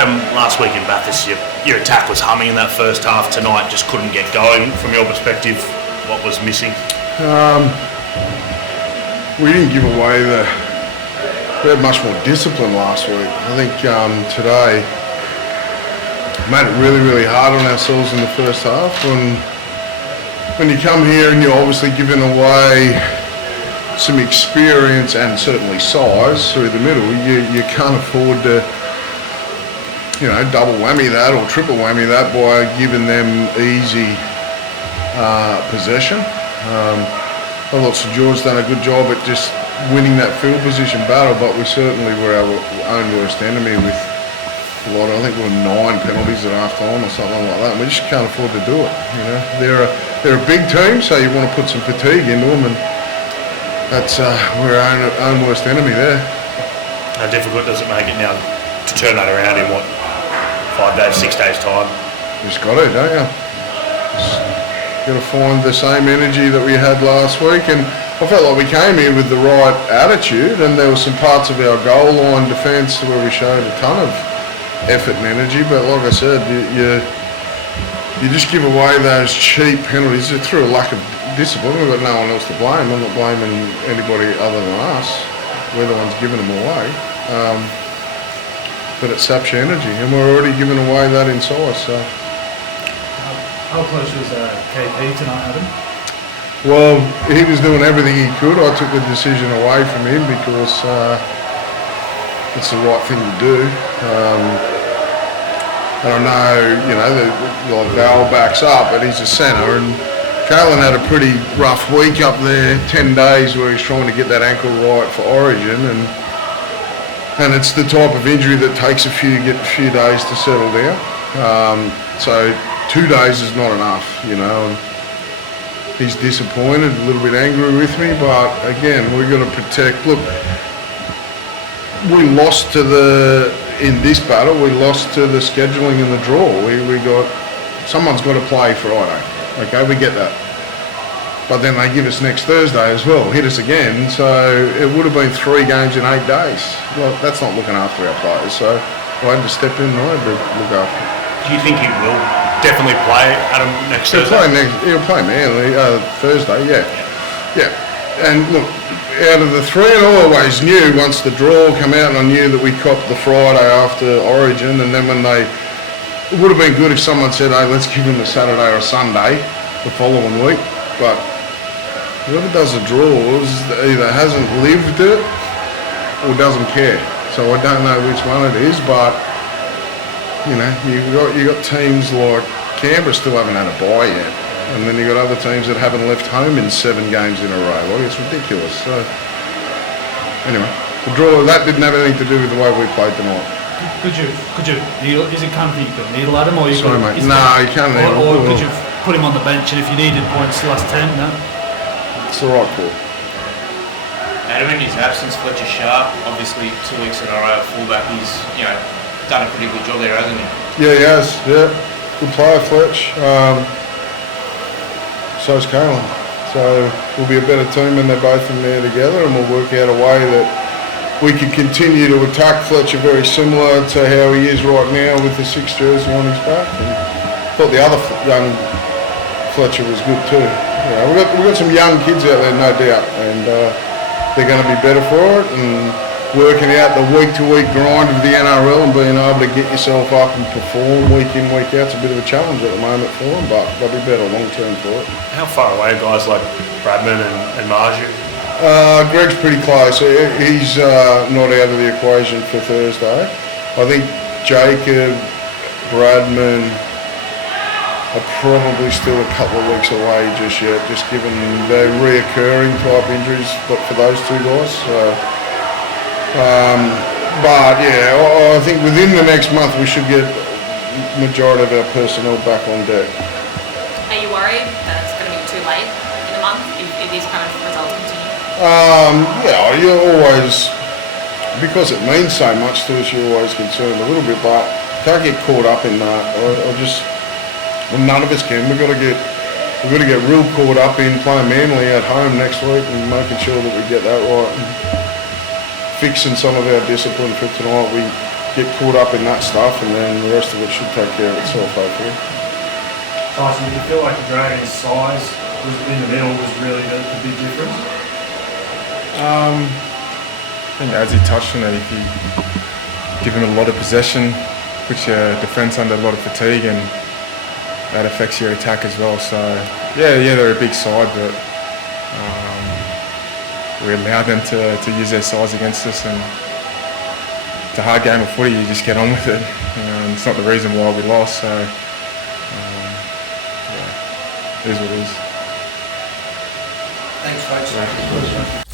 Adam, last week in Bathurst, your attack was humming in that first half. Tonight just couldn't get going. From your perspective, what was missing? We didn't give away we had much more discipline last week. I think today made it really, really hard on ourselves in the first half. When you come here and you're obviously giving away some experience and certainly size through the middle, you can't afford to, double whammy that or triple whammy that by giving them easy possession. I thought St George done a good job at just winning that field position battle, but we certainly were our own worst enemy with a lot. I think there were 9 penalties at half time or something like that. And we just can't afford to do it. They're a big team, so you want to put some fatigue into them, and that's we're our own worst enemy there. How difficult does it make it now to turn that around in 5 days, 6 days time? You just got to, don't you? Got to find the same energy that we had last week, and I felt like we came here with the right attitude, and there were some parts of our goal line defence where we showed a ton of effort and energy, but like I said, you just give away those cheap penalties through a lack of discipline. We've got no one else to blame. I'm not blaming anybody other than us. We're the ones giving them away. But it saps your energy, and we're already giving away that in size. So. How close was KP tonight, Adam? Well, he was doing everything he could. I took the decision away from him because it's the right thing to do. And I know, the Val backs up, but he's a centre, and Kalen had a pretty rough week up there, 10 days where he's trying to get that ankle right for Origin, and it's the type of injury that takes a few days to settle down. So 2 days is not enough, and he's disappointed, a little bit angry with me, but again, we've got to protect. Look, we lost in this battle, we lost to the scheduling and the draw. Someone's got to play Friday, okay, we get that. But then they give us next Thursday as well, hit us again, so it would have been 3 games in 8 days. Well, that's not looking after our players, so I had to step in and I had to look after. Do you think he will definitely play Adam next Thursday? He'll play Manly Thursday, yeah. And look, out of the 3, and I always knew once the draw came out, and I knew that we copped the Friday after Origin, and then it would have been good if someone said, hey, let's give him a Saturday or a Sunday the following week, but whoever does the draws either hasn't lived it or doesn't care. So I don't know which one it is, but you got teams like Canberra still haven't had a bye yet, and then you got other teams that haven't left home in 7 games in a row. Like, it's ridiculous. So anyway, the draw that didn't have anything to do with the way we played tonight. Could you needle? Is it kind of you could needle Adam, or you Sorry, could? mate. No, you can't needle. Or could you put him on the bench, and if you needed points the last 10, no? It's the right call. Adam, in his absence, Fletcher Sharp, obviously 2 weeks in a row at fullback, he's done a pretty good job there, hasn't he? Yeah, he has. Yeah, good player, Fletch. So's Kalen. So we'll be a better team when they're both in there together, and we'll work out a way that we can continue to attack Fletcher very similar to how he is right now with the 6 jersey on his back. And I thought the other young Fletcher was good too. We've got some young kids out there, no doubt, and they're going to be better for it. And working out the week-to-week grind of the NRL and being able to get yourself up and perform week in, week out, it's a bit of a challenge at the moment for them, but they'll be better long-term for it. How far away are guys like Bradman and Marju? Greg's pretty close. He's not out of the equation for Thursday. I think Jacob, Bradman are probably still a couple of weeks away just yet, just given the reoccurring type injuries for those 2 guys. But yeah, I think within the next month we should get majority of our personnel back on deck. Are you worried that it's going to be too late in a month if these kind of results continue? Yeah, you always, because it means so much to us, you're always concerned a little bit, but don't get caught up in that. None of us can. We've got to get real caught up in playing Manly at home next week and making sure that we get that right. And fixing some of our discipline for tonight. get caught up in that stuff, and then the rest of it should take care of itself, hopefully. Tyson, did you feel like the Dragons' size was in the middle was really the big difference? I think as he touched on it, if you give him a lot of possession, puts your defence under a lot of fatigue, and that affects your attack as well. So yeah, they're a big side, but we allow them to use their size against us, and it's a hard game of footy. You just get on with it. It's not the reason why we lost. So yeah, it is what it is. Thanks, folks.